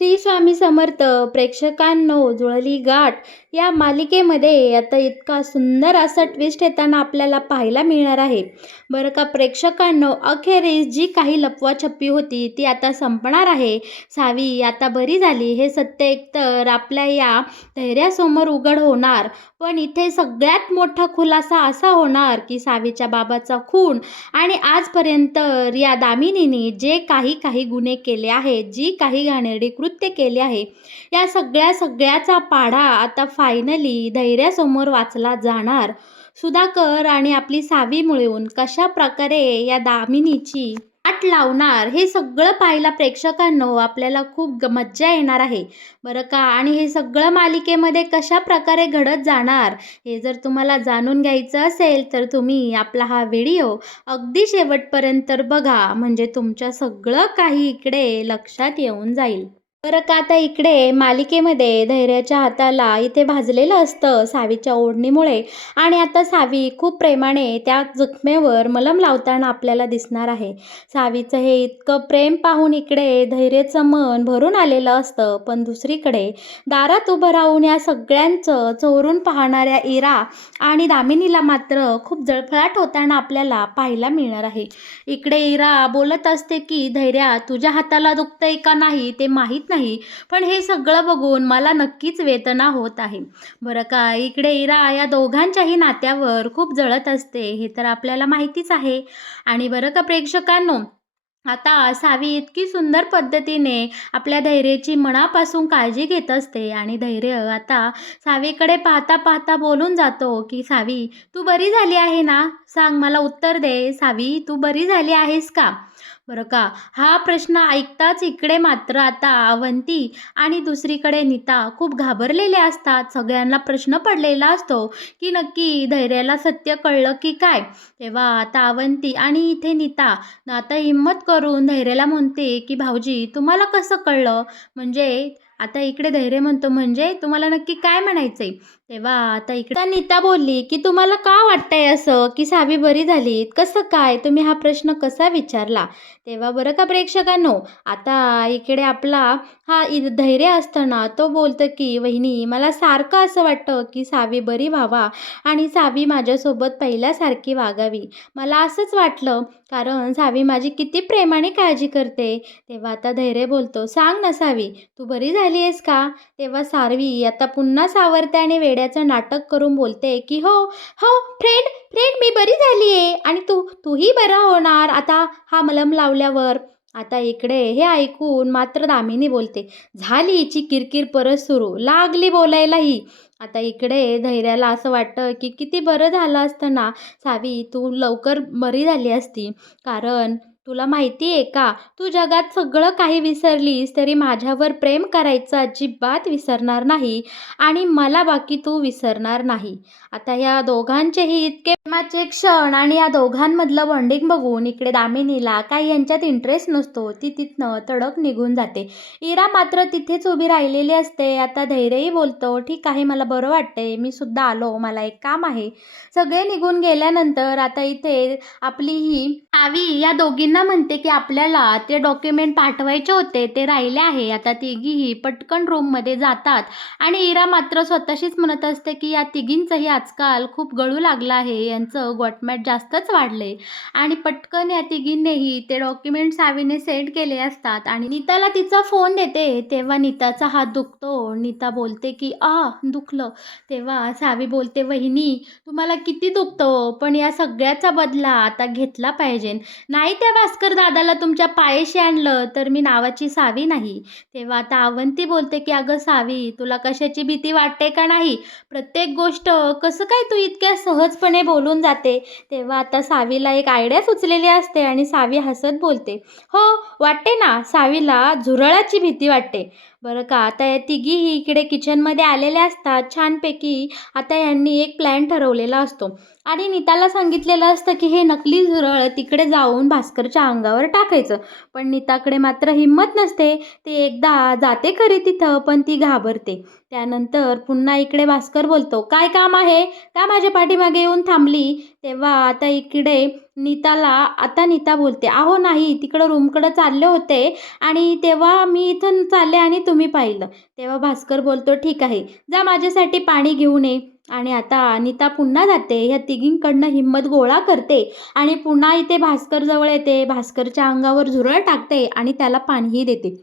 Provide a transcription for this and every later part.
श्री स्वामी समर्थ. प्रेक्षकांनो, जुळली गाठ या मालिकेमध्ये आता इतका सुंदर असा ट्विस्ट येताना आपल्याला पाहायला मिळणार आहे. बरं का प्रेक्षकांनो, अखेरीस जी काही लपवाछपवी होती ती आता संपणार आहे. सावी आता बरी झाली हे सत्य एकतर आपल्या या धैर्यासमोर उघड होणार, पण इथे सगळ्यात मोठा खुलासा असा होणार की सावीच्या बाबाचा खून आणि आजपर्यंत या दामिनीने जे काही काही गुन्हे केले आहेत, जी काही घाणेरडी कृत्य केले आहे, या सगळ्याचा पाढा आता फायनली धैर्यासमोर वाचला जाणार. सुधाकर आणि आपली सावी मिळून कशा प्रकारे या दामिनीची वाट लावणार हे सगळं पाहायला प्रेक्षकांनो आपल्याला खूप मज्जा येणार आहे. बरं का, आणि हे सगळं मालिकेमध्ये कशा प्रकारे घडत जाणार हे जर तुम्हाला जाणून घ्यायचं असेल तर तुम्ही आपला हा व्हिडिओ अगदी शेवटपर्यंत बघा, म्हणजे तुमच्या सगळं काही इकडे लक्षात येऊन जाईल. बरं का, आता इकडे मालिकेमध्ये धैर्याच्या हाताला इथे भाजलेलं असतं सावीच्या ओढणीमुळे, आणि आता सावी खूप प्रेमाने त्या जखमेवर मलम लावताना आपल्याला दिसणार आहे. सावीचं हे इतकं प्रेम पाहून इकडे धैर्याचं मन भरून आलेलं असतं, पण दुसरीकडे दारात उभं राहून या सगळ्यांचं चोरून पाहणाऱ्या इरा आणि दामिनीला मात्र खूप जळफळाट होताना आपल्याला पाहायला मिळणार आहे. इकडे इरा बोलत असते की धैर्या, तुझ्या हाताला दुखतंय का नाही ते माहीत नाही, पण हे सगळं बघून मला नक्कीच वेदना होत आहे. बरं का, इकडे इरा या दोघांच्याही नात्यावर खूप जळत असते हे तर आपल्याला माहितीच आहे. आणि बरं का प्रेक्षकांनो, आता सावी इतकी सुंदर पद्धतीने आपल्या धैर्याची मनापासून काळजी घेत असते, आणि धैर्य आता सावीकडे पाहता पाहता बोलून जातो की सावी, तू बरी झाली आहे ना? सांग, मला उत्तर दे सावी, तू बरी झाली आहेस का? बरं का, हा प्रश्न ऐकताच इकडे मात्र आता अवंती आणि दुसरीकडे नीता खूप घाबरलेले असतात. सगळ्यांना प्रश्न पडलेला असतो की नक्की धैर्याला सत्य कळलं की काय. तेव्हा आता अवंती आणि इथे नीता आता हिंमत करून धैर्याला म्हणते की भाऊजी, तुम्हाला कसं कळलं? म्हणजे आता इकडे धैर्य म्हणतो, म्हणजे तुम्हाला नक्की काय म्हणायचंय? तेव्हा आता इकडे नीता बोलली की तुम्हाला का वाटतंय असं की सावी बरी झाली? कसं काय? तुम्ही हा प्रश्न कसा विचारला? तेव्हा बरं का प्रेक्षकांनो, आता इकडे आपला हा धैर्य असताना तो बोलतो की वहिनी, मला सारखं असं वाटतं की सावी बरी व्हावा आणि सावी माझ्यासोबत पहिल्यासारखी वागावी. मला असंच वाटलं, कारण सावी माझी किती प्रेमाने काळजी करते. तेव्हा आता धैर्य बोलतो, सांग ना सावी, तू बरी झाली आहेस का? तेव्हा सावी आता पुन्हा सावरते आणि वेड्याचं नाटक करून बोलते की हो हो फ्रेंड फ्रेंड, मी बरी झाली आहे, आणि तूही बरा होणार आता हा मलम लावल्यावर. आता इकडे हे ऐकून मात्र दामिनी बोलते, झाली हिची किरकिर परत सुरू, लागली बोलायला ही. आता इकडे धैर्याला असं वाटतं की किती बरं झालं असतं ना सावी, तू लवकर बरी झाली असती, कारण तुला माहिती आहे का, तू जगात सगळं काही विसरलीस तरी माझ्यावर प्रेम करायचं अजिबात विसरणार नाही, आणि मला बाकी तू विसरणार नाही. आता या दोघांचेही इतके प्रेमाचे क्षण आणि या दोघांमधलं बॉन्डिंग बघून इकडे दामिनीला काही यांच्यात इंटरेस्ट नसतो, ती तिथनं तडक निघून जाते. इरा मात्र तिथेच उभी राहिलेली असते. आता धैर्यही बोलतो, ठीक आहे, मला बरं वाटतंय, मी सुद्धा आलो, मला एक काम आहे. सगळे निघून गेल्यानंतर आता इथे आपली ही सावी या दोघींना म्हणते की आपल्याला ते डॉक्युमेंट पाठवायचे होते, ते राहिले आहे. आता तिघीही पटकन रूममध्ये जातात, आणि इरा मात्र स्वतःशीच म्हणत असते की या तिघींचंही आजकाल खूप गळू लागलं आहे, यांचं गॉटमॅट जास्तच वाढले. आणि पटकन या तिघींनीही ते डॉक्युमेंट सावीने सेंड केले असतात, आणि नीताला तिचा फोन देते. तेव्हा नीताचा हात दुखतो. नीता बोलते की दुखलं. तेव्हा सावी बोलते, वहिनी तुम्हाला किती दुखतं, पण या सगळ्याचा बदला आता घेतला पाहिजे. नाही त्या भास्कर दादाला तुमच्या पायाशी आणलं तर मी नावाची सावी नाही. तेव्हा आता अवंती बोलते की अगं सावी, तुला कशाची भीती वाटते का नाही? प्रत्येक गोष्ट कसं काय तू इतक्या सहजपणे बोलून जाते? तेव्हा आता सावीला एक आयडिया सुचलेली असते, आणि सावी हसत बोलते, हो वाटते ना, सावीला झुरळाची भीती वाटते. बरं का, आता या तिघीही इकडे किचनमध्ये आलेल्या असतात छानपैकी. आता यांनी एक प्लॅन ठरवलेला असतो. आणि नीताला सांगितलेलं असतं की हे नकली झुरळ तिकडे जाऊन भास्करच्या अंगावर टाकायचं. पण नीताकडे मात्र हिंमत नसते. ती एकदा जाते खरी तिथं, पण ती घाबरते. त्यानंतर पुन्हा इकडे भास्कर बोलतो, "काय काम आहे? का माझ्या पाठीमागे येऊन थांबली?" तेव्हा आता इकडे नीता बोलते, "अहो नाही, तिकडं रूमकडं चालले होते आणि तेव्हा मी इथून चालले आणि तुम्ही पाहिलं." तेव्हा भास्कर बोलतो, "ठीक आहे, जा माझ्यासाठी पाणी घेऊन ये." आणि आता नीता पुन्हा जाते. ह्या तिघींकडनं हिंमत गोळा करते आणि पुन्हा इथे भास्करजवळ येते. भास्करच्या अंगावर झुरळ टाकते आणि त्याला पाणीही देते.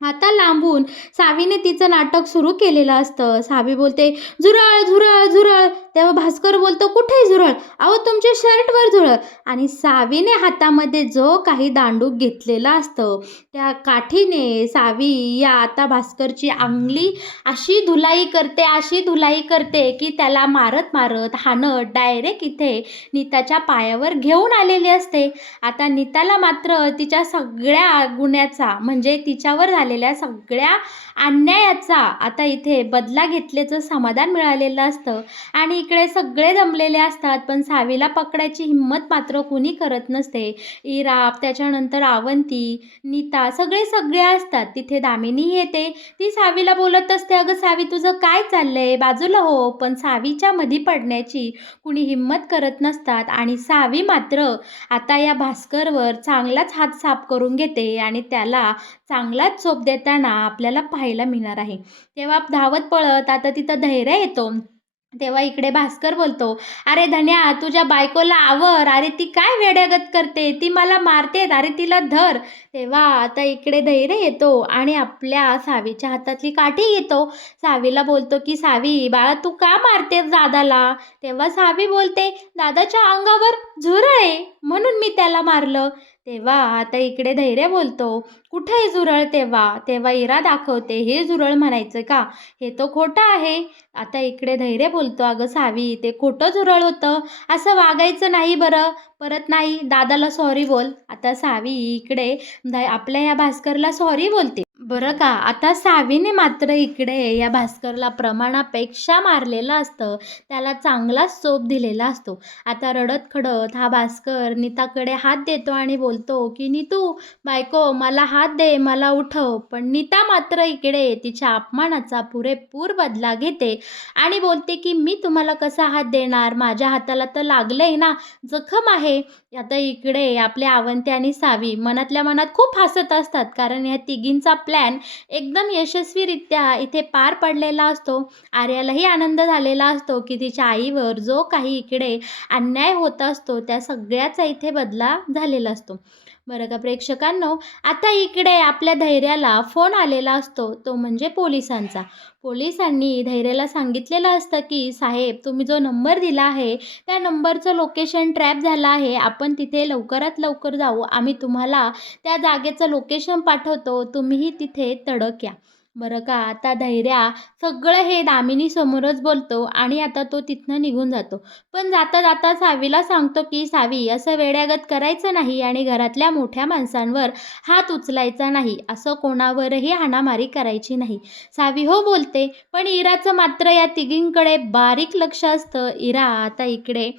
आता लांबून सावीने तिचं नाटक सुरू केलेलं असतं. सावी बोलते, "झुरळ, झुरळ, झुरळ." तेव्हा भास्कर बोलतो, "कुठे झुरळ? अहो तुमच्या शर्टवर झुरळ." आणि सावीने हातामध्ये जो काही दांडूक घेतलेला असतं, त्या काठीने सावी या आता भास्करची अंगली अशी धुलाई करते की त्याला मारत हाणत डायरेक्ट इथे नीताच्या पायावर घेऊन आलेली असते. आता नीताला मात्र तिच्या सगळ्या गुन्ह्याचा म्हणजे तिच्यावर झालेल्या सगळ्या अन्यायाचा आता इथे बदला घेतल्याचं समाधान मिळालेलं असतं आणि इकडे सगळे जमलेले असतात. पण सावीला पकडायची हिंमत मात्र कुणी करत नसते. इराप, त्याच्यानंतर अवंती, नीता सगळे असतात. तिथे दामिनी येते. ती सावीला बोलत असते, "अगं सावी, तुझं काय चाललंय? बाजूला हो." पण सावीच्या मधी पडण्याची कुणी हिंमत करत नसतात आणि सावी मात्र आता या भास्करवर चांगलाच हात साफ करून घेते आणि त्याला चांगलाच चोप देताना आपल्याला पाहायला मिळणार आहे. तेव्हा धावत पळत आता तिथं धैर्य येतो. तेव्हा इकडे भास्कर बोलतो, "अरे धन्या, तुझ्या बायकोला आवर. अरे ती काय वेड्यागत करते, ती मला मारते. अरे तिला धर." तेव्हा आता इकडे धैर्य येतो आणि आपल्या सावीच्या हातातली काठी घेतो. सावीला बोलतो की, "सावी बाळा, तू का मारतेस दादाला?" तेव्हा सावी बोलते, "दादाच्या अंगावर झुरळ आहे म्हणून मी त्याला मारलं." तेव्हा आता इकडे धैर्य बोलतो, "कुठे आहे झुरळ?" तेव्हा इरा दाखवते, "हे झुरळ म्हणायचं का? हे तर खोटं आहे." आता इकडे धैर्य बोलतो, "अगं सावी, ते खोटं झुरळ होतं. असं वागायचं नाही बरं. परत नाही. दादाला सॉरी बोल." आता सावी इकडे आपल्या ह्या भास्करला सॉरी बोलते. बरं का, आता सावीने मात्र इकडे या भास्करला प्रमाणापेक्षा मारलेलं असतं. त्याला चांगलाच चोप दिलेला असतो. आता रडत-खडत हा भास्कर नीताकडे हात देतो आणि बोलतो की, "नीतू, बायको, मला हात दे, मला उठव." पण नीता मात्र इकडे तिच्या अपमानाचा पुरेपूर बदला घेते आणि बोलते की, "मी तुम्हाला कसा हात देणार? माझ्या हाताला तर लागलंय ना, जखम आहे." आता इकडे आपले अवंती आणि सावी मनातल्या मनात खूप हसत असतात, कारण ह्या तिघींचा प्लॅन एकदम यशस्वीरित्या इथे पार पडलेला असतो. आर्यालाही आनंद झालेला असतो की तिच्या आईवर जो काही इकडे अन्याय होत असतो त्या सगळ्याचा इथे बदला झालेला असतो. बरं का प्रेक्षकांनो, आता इकडे आपल्या धैर्याला फोन आलेला असतो, तो म्हणजे पोलिसांचा. पोलिसांनी धैर्याला सांगितलेलं असतं की, "साहेब, तुम्ही जो नंबर दिला आहे त्या नंबरचं लोकेशन ट्रॅप झालं आहे. आपण तिथे लवकरात लवकर जाऊ. आम्ही तुम्हाला त्या जागेचं लोकेशन पाठवतो. तुम्हीही तिथे तडक या." बरं का, आता धैर्या सगळं हे दामिनीसमोरच बोलतो आणि आता तो तिथनं निघून जातो. पण जाता सावीला सांगतो की, "सावी, असं वेड्यागत करायचं नाही आणि घरातल्या मोठ्या माणसांवर हात उचलायचा नाही. असं कोणावरही हाणामारी करायची नाही." सावी हो बोलते, पण इराचं मात्र या तिघींकडे बारीक लक्ष असतं. इरा आता इकडे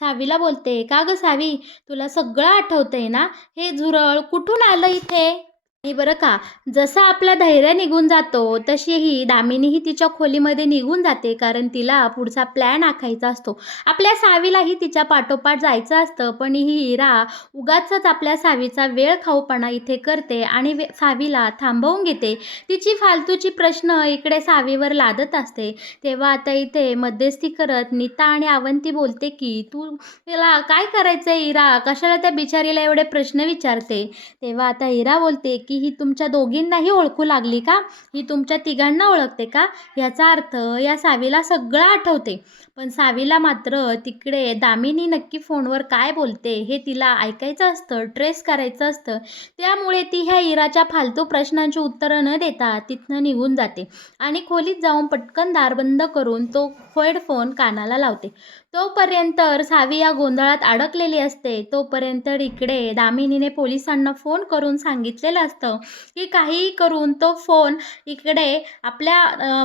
सावीला बोलते, "का गं सावी, तुला सगळं आठवतंय ना? हे झुरळ कुठून आलं इथे?" आणि बरं का, जसा आपला धैर्य निघून जातो, तशी ही दामिनीही तिच्या खोलीमध्ये निघून जाते, कारण तिला पुढचा प्लॅन आखायचा असतो. आपल्या सावीलाही तिच्या पाठोपाठ जायचं असतं, पण ही इरा उगाचच आपल्या सावीचा वेळ खाऊपणा इथे करते आणि सावीला थांबवून घेते. तिची फालतूची प्रश्न इकडे सावीवर लादत असते. तेव्हा आता इथे मध्यस्थी करत नीता आणि अवंती बोलते की, "तुला काय करायचंय इरा? कशाला त्या बिचारीला एवढे प्रश्न विचारते?" तेव्हा आता इरा बोलते की, "ही तुमच्या दोघींनाही ओळखू लागली का? ही तुमच्या तिघांना ओळखते का?" याचा अर्थ या सावीला सगळं आठवते. पण सावीला मात्र तिकडे दामिनी नक्की फोनवर काय बोलते हे तिला ऐकायचं असतं, ट्रेस करायचं असतं. त्यामुळे ती ह्या इराच्या फालतू प्रश्नांची उत्तरं न देता तिथनं निघून जाते आणि खोलीत जाऊन पटकन दार बंद करून तो हेडफोन कानाला लावते. तोपर्यंत सावी या गोंधळात अडकलेली असते. तोपर्यंत इकडे दामिनीने पोलिसांना फोन करून सांगितलेलं असतं, की काहीही करून तो फोन इकडे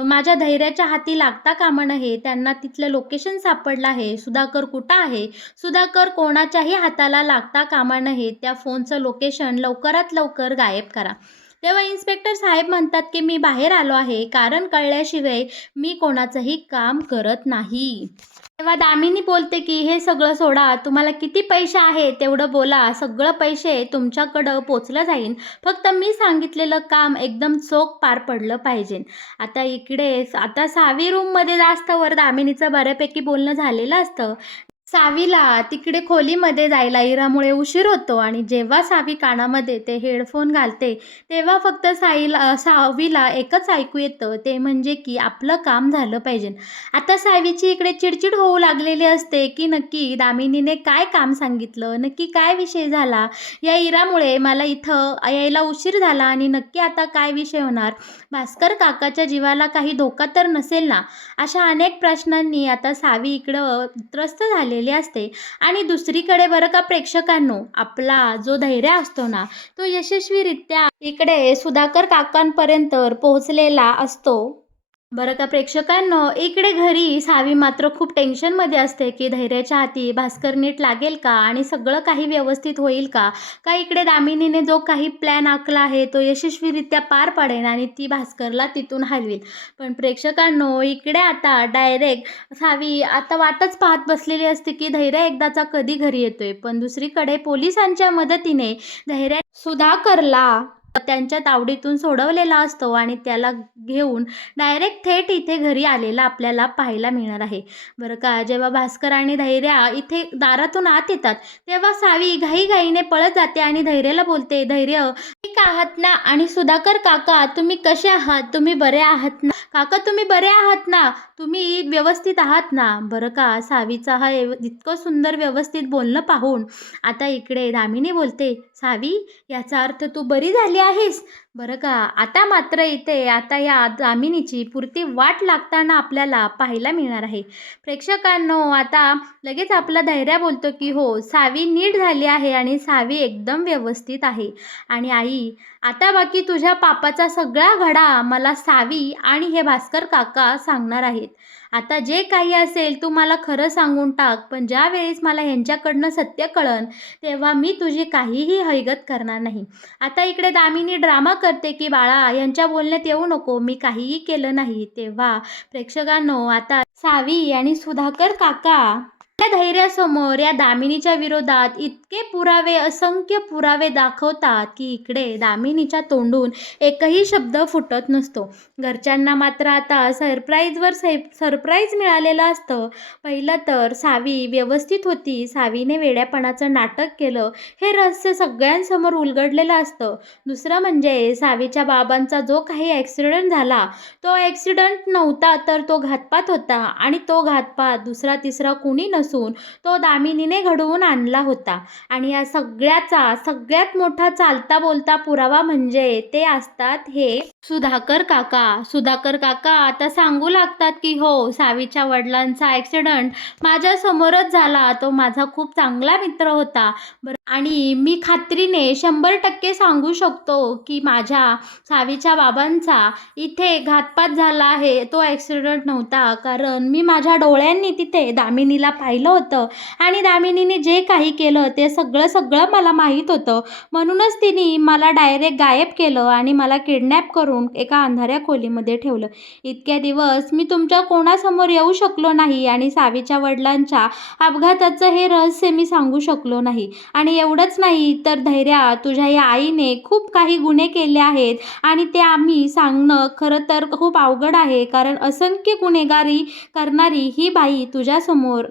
माझ्या धैर्याच्या हाती लागता कामा नये. त्यांना तिथलं लोकेशन सापडलं आहे. सुधाकर कुठं आहे? सुधाकर कोणाच्याही हाताला लागता कामा नये. त्या फोनचं लोकेशन लवकरात लवकर गायब करा. तेव्हा इन्स्पेक्टर साहेब म्हणतात, की मी बाहेर आलो आहे. कारण कळल्याशिवाय मी कोणाचंही काम करत नाही. तेव्हा दामिनी बोलते, की हे सगळं सोडा. तुम्हाला किती पैसे आहेत तेवढं बोला. सगळं पैसे तुमच्याकडं पोचलं जाईल. फक्त मी सांगितलेलं काम एकदम चोख पार पडलं पाहिजे. आता सावी रूममध्ये जास्तवर दामिनीचं बऱ्यापैकी बोलणं झालेलं असतं. सावीला तिकडे खोलीमध्ये जायला इरामुळे उशीर होतो आणि जेव्हा सावी कानामध्ये ते हेडफोन घालते, तेव्हा फक्त सावीला एकच ऐकू येतं, ते म्हणजे की आपलं काम झालं पाहिजे. आता सावीची इकडे चिडचिड होऊ लागलेली असते, की नक्की दामिनीने काय काम सांगितलं, नक्की काय विषय झाला, या इरामुळे मला इथं यायला उशीर झाला आणि नक्की आता काय विषय होणार, भास्कर काकाच्या जीवाला काही धोका तर नसेल ना, अशा अनेक प्रश्नांनी आता सावी इकडं त्रस्त झालेली असते. आणि दुसरीकडे बरं का प्रेक्षकांनो, आपला जो धैर्य असतो ना, तो यशस्वीरित्या इकडे सुधाकर काकांपर्यंत पोहोचलेला असतो. बरं का प्रेक्षकांनो, इकडे घरी सावी मात्र खूप टेन्शनमध्ये असते, की धैर्याच्या हाती भास्कर नीट लागेल का आणि सगळं काही व्यवस्थित होईल का? का इकडे दामिनीने जो काही प्लॅन आखला आहे तो यशस्वीरित्या पार पाडेल आणि ती भास्करला तिथून हलवेल. पण प्रेक्षकांनो, इकडे आता डायरेक्ट सावी आता वाटच पाहत बसलेली असते, की धैर्य एकदाचा कधी घरी येतोय. पण दुसरीकडे पोलिसांच्या मदतीने धैर्य सुधाकरला त्यांच्या तावडीतून सोडवलेला असतो आणि त्याला घेऊन डायरेक्ट थेट इथे घरी आलेला आपल्याला पाहायला मिळणार आहे. बरं का, जेव्हा भास्कर आणि धैर्य इथे दारातून आत येतात, तेव्हा सावी घाईघाईने पळत जाते आणि धैर्याला बोलते, धैर्य ठीक आहात ना? आणि सुधाकर काका तुम्ही कसे आहात? तुम्ही बरे आहात ना? काका तुम्ही बरे आहात ना? तुम्ही व्यवस्थित आहात ना? बरं का, सावीचा हा इतकं सुंदर व्यवस्थित बोलणं पाहून आता इकडे दामिनी बोलते, सावी याचा अर्थ तू बरी झाली आहेस? बरं का, आता मात्र इथे आता या दामिनीची पुरती वाट लागताना आपल्याला पाहायला मिळणार आहे. प्रेक्षकांनो, आता लगेच आपला धैर्य बोलतो, की हो सावी नीट झाली आहे आणि सावी एकदम व्यवस्थित आहे. आणि आई, आता बाकी तुझ्या पापाचा सगळा घडा मला सावी आणि हे भास्कर काका सांगणार आहेत. आता जे काही असेल तू मला खरं सांगून टाक, पण ज्या वेळेस मला ह्यांच्याकडनं सत्य कळन तेव्हा मी तुझी काहीही हयगत करणार नाही. आता इकडे दामिनी ड्रामा करते, की बाळा यांच्या बोलण्यात येऊ नको, मी काहीही केलं नाही. तेव्हा प्रेक्षकांनो, आता सावी आणि सुधाकर काका या धैर्यासमोर या दामिनीच्या विरोधात इतके पुरावे, असंख्य पुरावे दाखवतात, की इकडे दामिनीच्या तोंडून एकही शब्द फुटत नसतो. घरच्यांना मात्र आता सरप्राईज मिळालेलं असतं. पहिलं तर सावी व्यवस्थित होती, सावीने वेड्यापणाचं नाटक केलं, हे रहस्य सगळ्यांसमोर उलगडलेलं असतं. दुसरं म्हणजे सावीच्या बाबांचा जो काही ॲक्सिडेंट झाला, तो ॲक्सिडेंट नव्हता तर तो घातपात होता आणि तो घातपात दुसरा तिसरा कुणी नसून तो दामिनीने घडवून आणला होता. आणि या सगळ्याचा सगळ्यात मोठा चालता बोलता पुरावा म्हणजे ते असतात हे सुधाकर काका. सुधाकर काका आता सांगू लागतात, की हो सावीच्या वडिलांचा ॲक्सिडेंट माझ्यासमोरच झाला. तो माझा खूप चांगला मित्र होता. आणि मी खात्रीने 100% सांगू शकतो, की माझ्या सावीच्या बाबांचा इथे घातपात झाला आहे, तो ॲक्सिडेंट नव्हता. कारण मी माझ्या डोळ्यांनी तिथे दामिनीला पाहिलं होतं आणि दामिनीने जे काही केलं ते सगळं मला माहीत होतं. म्हणूनच तिने मला डायरेक्ट गायब केलं आणि मला किडनॅप करून एका अंधाऱ्या खोलीमध्ये ठेवलं. इतक्या दिवस मी तुमच्या कोणासमोर येऊ शकलो नाही आणि सावीच्या वडिलांच्या अपघाताचं हे रहस्य मी सांगू शकलो नाही. आणि एवढंच नाही तर धैर्य, तुझ्या या आईने खूप काही गुन्हे केले आहेत आणि ते आम्ही सांगणं खरं तर खूप अवघड आहे. कारण असंख्य गुन्हेगारी करणारी ही बाई तुझ्यासमोर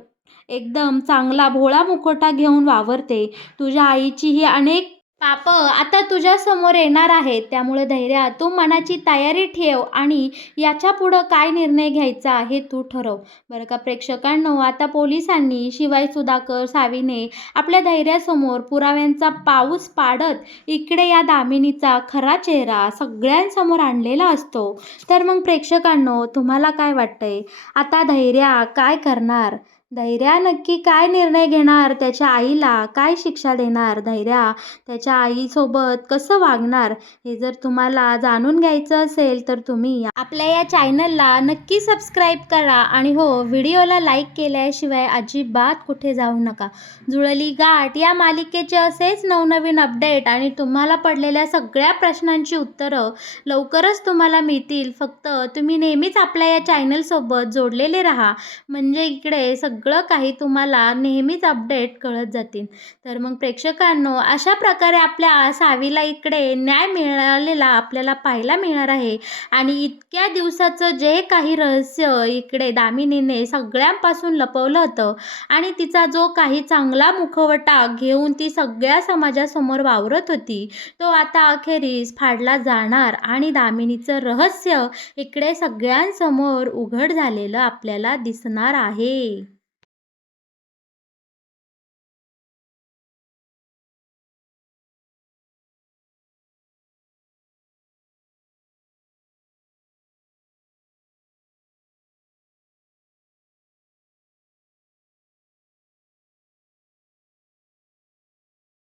एकदम चांगला भोळा मुखवटा घेऊन वावरते. तुझ्या आईची ही अनेक पापं आता तुझ्यासमोर येणार आहेत. त्यामुळे धैर्य, तू मनाची तयारी ठेव आणि याच्या पुढं काय निर्णय घ्यायचा हे तू ठरव. बरं का प्रेक्षकांनो, आता पोलिसांनी शिवाय सुधाकर सावीने आपल्या धैर्यासमोर पुराव्यांचा पाऊस पाडत इकडे या दामिनीचा खरा चेहरा सगळ्यांसमोर आणलेला असतो. तर मग प्रेक्षकांनो, तुम्हाला काय वाटतंय आता धैर्य काय करणार? धैर्या नक्की काय निर्णय घेणार? त्याच्या आईला काय शिक्षा देणार? धैर्या त्याच्या आईसोबत कसं वागणार? हे जर तुम्हाला जाणून घ्यायचं असेल तर तुम्ही आपल्या या चॅनलला नक्की सबस्क्राईब करा आणि हो, व्हिडिओला लाईक केल्याशिवाय अजिबात कुठे जाऊ नका. जुळली गाठ या मालिकेचे असेच नवनवीन अपडेट आणि तुम्हाला पडलेल्या सगळ्या प्रश्नांची उत्तरं लवकरच तुम्हाला मिळतील. फक्त तुम्ही नेहमीच आपल्या या चॅनलसोबत जोडलेले राहा, म्हणजे इकडे सगळं काही तुम्हाला नेहमीच अपडेट कळत जातील. तर मग प्रेक्षकांनो, अशा प्रकारे आपल्या सावीला इकडे न्याय मिळालेला आपल्याला पाहायला मिळणार आहे आणि इतक्या दिवसाचं जे काही रहस्य इकडे दामिनीने सगळ्यांपासून लपवलं होतं आणि तिचा जो काही चांगला मुखवटा घेऊन ती सगळ्या समाजासमोर वावरत होती, तो आता अखेरीस फाडला जाणार आणि दामिनीचं रहस्य इकडे सगळ्यांसमोर उघड झालेलं आपल्याला दिसणार आहे.